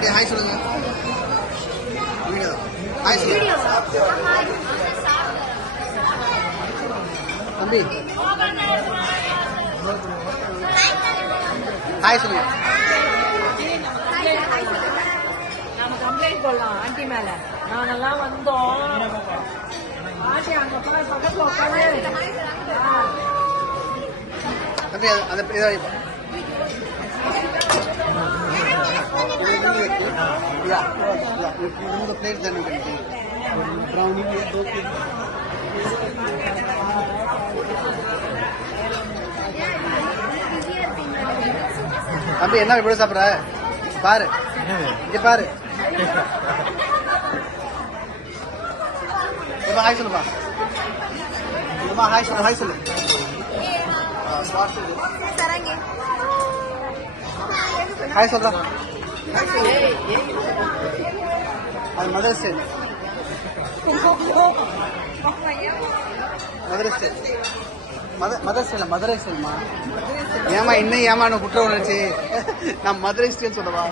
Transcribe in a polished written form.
அப்படியே ஹாய் சொல்லுங்க. Video hi சொல்லுங்க. தம்பி ஹாய் சொல்லுங்க. நாம கம்ப்ளைண்ட் பண்ணலாம் ஆண்டி மேல. நாங்கெல்லாம் வந்தோம். ஆண்டி அங்க பக்கத்துல உட்காந்து தம்பி அந்த या the plate then you can take brownie भी 2 plate अभी என்ன இப்படி சாப்பிடுற பாரு இங்க பாரு இவா ஹாய் சொல்லுப்பா இவா ஹாய் சொல்லு தரங்க ஹாய் சொல்றா அது mother's day mother's day Madurai ஸ்டைல்மா ஏமா இன்னும் ஏமா குற்ற உணர்ச்சி நான் மதுரை ஸ்டைல் சொல்லவா